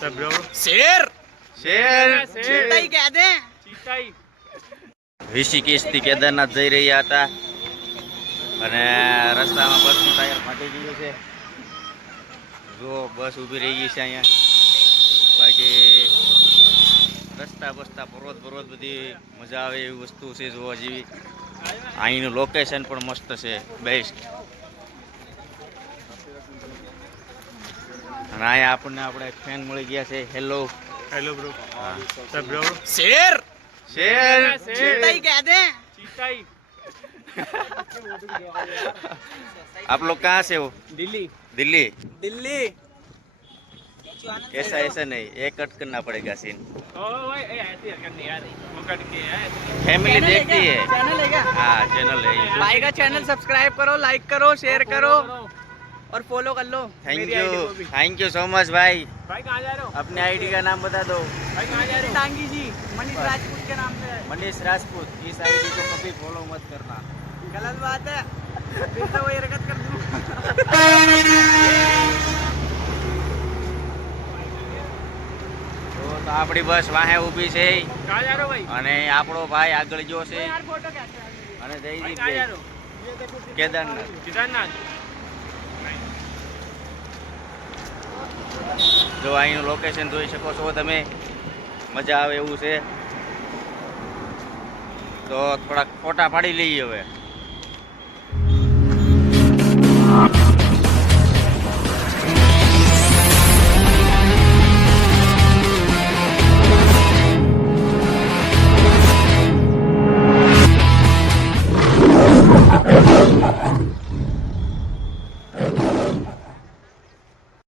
Sub bro शेर share चीताई कह दे चीताई ઋષિકેશથી કેદારનાથ જઈ રહ્યા હતા અને રસ્તામાં બસનું ટાયર ફાટી ગયું છે. જો બસ ઊભી રહી ગઈ છે અહીંયા. બાકી રસ્તા બસ્તા પર્વત બધી મજા આવે એવી વસ્તુ છે જોવા જેવી. અહીંનું લોકેશન પણ મસ્ત છે, બેસ્ટ. અને અહીંયા આપણે ફેન મળી ગયા છે. Hello hello bro sub bro शेर શેર चीताई कह दे चीताई आप लोग कहाँ से हो? दिल्ली दिल्ली. दिल्ली ऐसा नहीं, एक कट करना पड़ेगा सीन. ओ भाई ऐसी हरकत नहीं यार वो कट के है फैमिली देखती है. चैनल है क्या? हाँ चैनल है ये. भाई का चैनल सब्सक्राइब करो, लाइक करो, शेयर करो और फॉलो कर लो मेरी आईडी को भी। थैंक यू सो मच भाई. भाई कहाँ जा रहे हो अपने आईडी का नाम बता दो. भाई कहाँ जा रहे हो टांगी जी मनीष राजपूत के नाम से है। मनीष राजपूत. इस आईडी को कभी फॉलो मत करना. गलत बात है, फिर से वही हरकत कर दूँ। તો આપણી બસ વાહે ઊભી છે कहाँ जा रहे हो भाई અને આપણો ભાઈ આગળ જો છે यार फोटो कैसे અને भाई જયદીપ कहाँ जा रहे हो કેદારનાથ. केदारनाथ જો અહીંનું લોકેશન જોઈ શકો છો તમે. મજા આવે એવું છે. તો થોડાક ફોટા પાડી લઈએ હવે.